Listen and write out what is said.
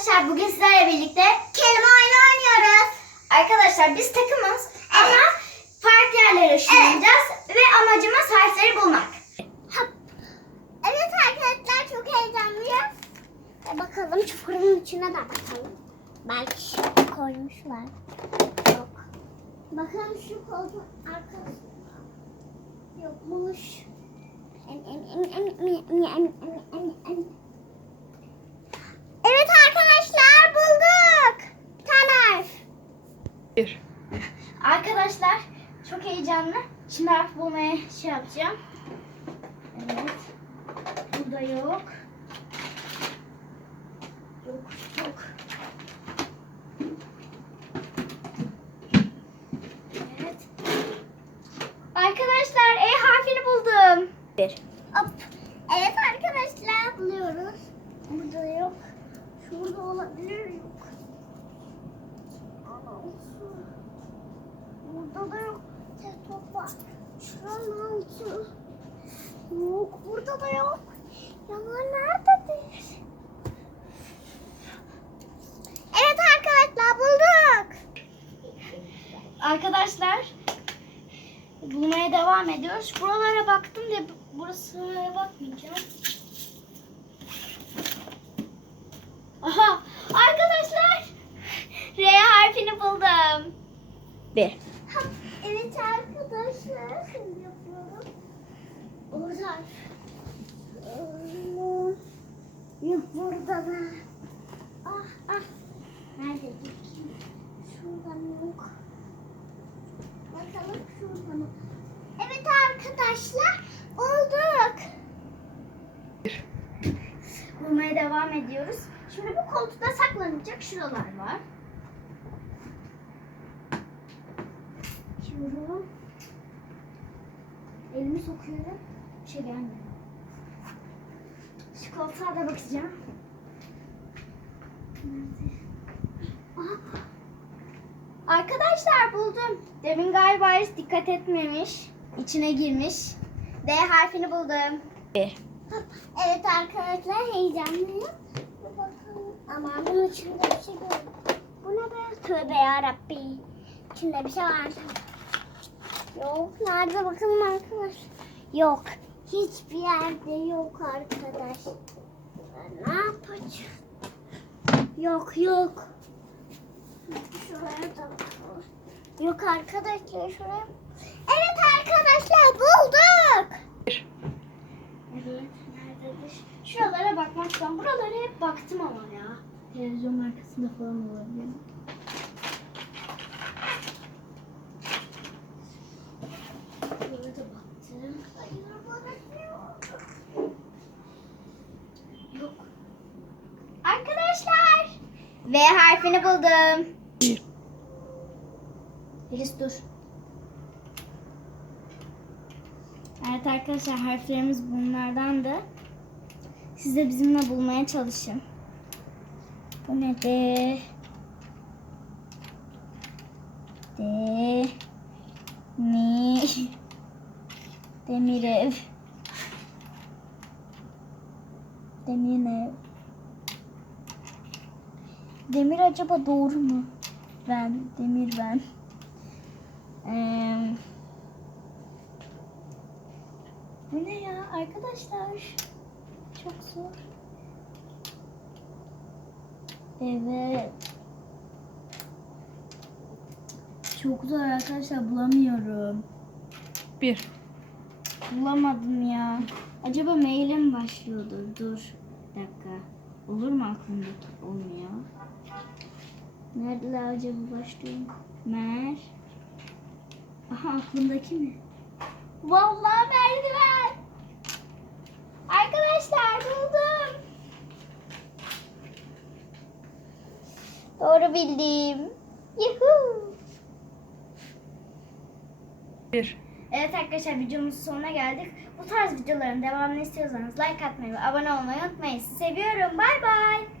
arkadaşlar bugün sizlerle birlikte kelime oyunu oynuyoruz. Arkadaşlar biz takımız evet. ama farklı yerlere ışınlanacağız evet. ve amacımız harfleri bulmak. Hop. Evet arkadaşlar çok heyecanlıyız. E bakalım şu fırının içine de bakalım. Belki şu koymuşlar. Yok. Bakalım şu koltuğun arkasında. Yokmuş. Em, em, em, em, em, em, em. Bir. Arkadaşlar çok heyecanlı. Şimdi harf bulmaya şey yapacağım. Evet. Burada yok. Yok yok. Evet. Arkadaşlar E harfini buldum. Bir. Hop. Evet arkadaşlar buluyoruz. Burada yok. Şurada olabilir yok. Anam, şu. Burada da yok. Tek top var. Şuranın altı. Yok burada da yok. Yalan nerededir? Evet arkadaşlar bulduk. Arkadaşlar bulmaya devam ediyoruz. Buralara baktım da burasılara bakmayacağım. Aha arkadaşlar R harfini buldum. Bir. Ha, Evet arkadaşlar şimdi yapıyorum. Orada. Yok burada da. Ah ah. Nerede? Şuradan yok. Bakalım şurada mı? Evet arkadaşlar bulduk. Bulmaya devam ediyoruz. Şimdi bu koltukta saklanacak şuralar var. Açıyorum. Elimi sokuyorum. Şey. Şu koltuğa da bakacağım. Nerede? Aha. Arkadaşlar buldum. Demin galiba hiç dikkat etmemiş. İçine girmiş. D harfini buldum. Bir. Evet arkadaşlar heyecanlıyım. Bakalım. Ama bunun içinde bir şey gördüm. Bu ne be? Tövbe yarabbi. İçinde bir şey var. Yok. Nerede bakalım arkadaş? Yok. Hiçbir yerde yok arkadaş. Ne yapacağım? Yok yok. Şuraya da. Yok arkadaşlar şuraya. Evet arkadaşlar bulduk. Evet, nerededir? Şuralara bakmaktan. Buralara hep baktım ama ya. Televizyon arkasında falan olabilir. Buraya da baktım. Hayır bana yok. Arkadaşlar. V harfini buldum. Filiz dur. Evet arkadaşlar harflerimiz bunlardandı. Siz de bizimle bulmaya çalışın. Bu ne de? De mi Demir ev. Demir ev. Demir acaba doğru mu? Ben, demir ben. Ee, bu ne ya arkadaşlar? Çok zor. Evet. Çok zor arkadaşlar bulamıyorum. Bir. Bulamadım ya. Acaba maile mi başlıyordur? Dur. Bir dakika. Olur mu aklımdaki? Olmuyor. Neredeler acaba başlıyor? Mer. Aha aklımdaki mi? Vallahi merdiven. Arkadaşlar buldum. Doğru bildim. Yuhuu. Bir. Evet arkadaşlar videomuzun sonuna geldik. Bu tarz videoların devamını istiyorsanız like atmayı ve abone olmayı unutmayın. Sizi seviyorum. Bay bay.